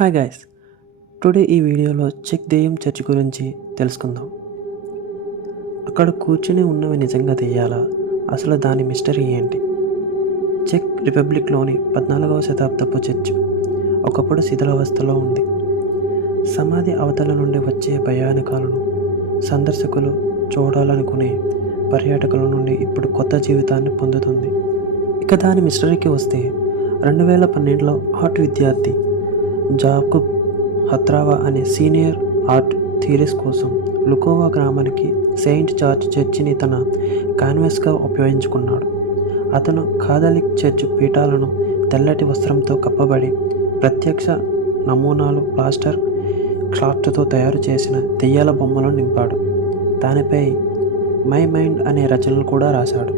Hi guys today ఈ వీడియోలో check దెయ్యం చర్చ్ గురించి తెలుసుకుందాం. అక్కడ కూర్చుని ఉన్నవి నిజంగా దెయ్యాలా? అసలు దాని మిస్టరీ ఏంటి? చెక్ రిపబ్లిక్లోని పద్నాలుగవ శతాబ్దపు చర్చ్ ఒకప్పుడు శిథిలావస్థలో ఉంది. సమాధి అవతల నుండి వచ్చే భయానకాలను సందర్శకులు చూడాలనుకునే పర్యాటకుల నుండి ఇప్పుడు కొత్త జీవితాన్ని పొందుతుంది. ఇక దాని మిస్టరీకి వస్తే రెండు వేల పన్నెండులో ఆర్ట్ విద్యార్థి జాకుబ్ హత్రావా అనే సీనియర్ ఆర్ట్ థియరీస్ కోసం లుకోవా గ్రామానికి సెయింట్ జార్జ్ చర్చిని తన కాన్వెస్గా ఉపయోగించుకున్నాడు. అతను కాథలిక్ చర్చ్ పీఠాలను తెల్లటి వస్త్రంతో కప్పబడి ప్రత్యక్ష నమూనాలు ప్లాస్టర్ క్లాఫ్ట్తో తయారు చేసిన దెయ్యాల బొమ్మలను నింపాడు. దానిపై మై మైండ్ అనే రచనలు కూడా రాశాడు.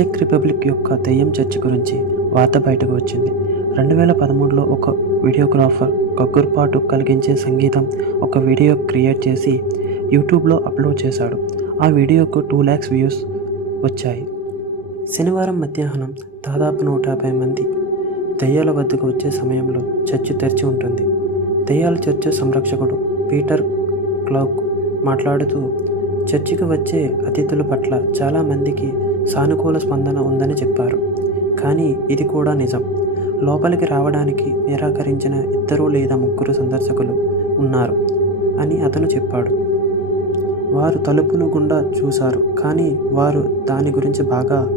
చెక్ రిపబ్లిక్ యొక్క దెయ్యం చర్చి గురించి వార్త బయటకు వచ్చింది. రెండు వేల పదమూడులో ఒక వీడియోగ్రాఫర్ గగ్గురుపాటు కలిగించే సంగీతం ఒక వీడియో క్రియేట్ చేసి యూట్యూబ్లో అప్లోడ్ చేశాడు. ఆ వీడియోకు టూ ల్యాక్స్ వ్యూస్ వచ్చాయి. శనివారం మధ్యాహ్నం దాదాపు నూట యాభై మంది దయ్యాల వద్దకు వచ్చే సమయంలో చర్చి తెరిచి ఉంటుంది. దయ్యాల చర్చ్ సంరక్షకుడు పీటర్ క్లౌక్ మాట్లాడుతూ చర్చికి వచ్చే అతిథుల పట్ల చాలామందికి సానుకూల స్పందన ఉందని చెప్పారు. కానీ ఇది కూడా నిజం. లోపలికి రావడానికి నిరాకరించిన ఇద్దరు లేదా ముగ్గురు సందర్శకులు ఉన్నారు అని అతను చెప్పాడు. వారు తలుపును గుండా చూశారు కానీ వారు దాని గురించి బాగా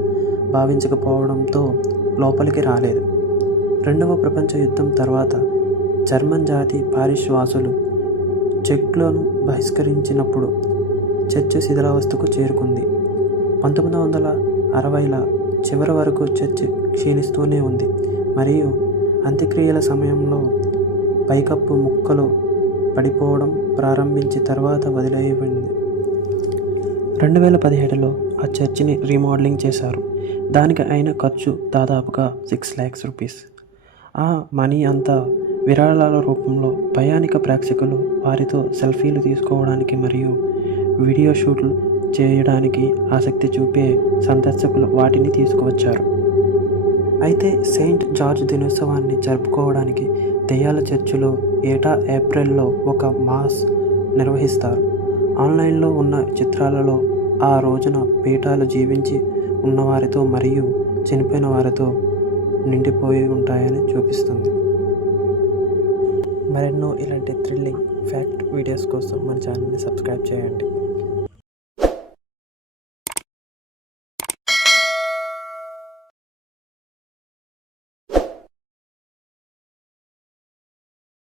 భావించకపోవడంతో లోపలికి రాలేదు. రెండవ ప్రపంచ యుద్ధం తర్వాత జర్మన్ జాతి పారిశ్వాసులు చెక్లను బహిష్కరించినప్పుడు చర్చ్ శిథిలావస్థకు చేరుకుంది. పంతొమ్మిది వందల అరవైల చివరి వరకు చర్చ్ క్షీణిస్తూనే ఉంది. మరియు అంత్యక్రియల సమయంలో పైకప్పు ముక్కలు పడిపోవడం ప్రారంభించి తర్వాత వదిలేయబడింది. రెండు వేల పదిహేడులో ఆ చర్చిని రీమోడలింగ్ చేశారు. దానికి అయిన ఖర్చు దాదాపుగా సిక్స్ ల్యాక్స్ రూపీస్. ఆ మనీ అంతా విరాళాల రూపంలో ప్రయాణిక ప్రేక్షకులు వారితో సెల్ఫీలు తీసుకోవడానికి మరియు వీడియో షూట్లు చేయడానికి ఆసక్తి చూపే సందర్శకులు వాటిని తీసుకువచ్చారు. అయితే సెయింట్ జార్జ్ దినోత్సవాన్ని జరుపుకోవడానికి దెయ్యాల చర్చిలో ఏటా ఏప్రిల్లో ఒక మాస్ నిర్వహిస్తారు. ఆన్లైన్లో ఉన్న చిత్రాలలో ఆ రోజున పీఠాలు జీవించి ఉన్నవారితో మరియు చనిపోయిన వారితో నిండిపోయి ఉంటాయని చూపిస్తుంది. మరెన్నో ఇలాంటి థ్రిల్లింగ్ ఫ్యాక్ట్ వీడియోస్ కోసం మన ఛానల్ని సబ్స్క్రైబ్ చేయండి.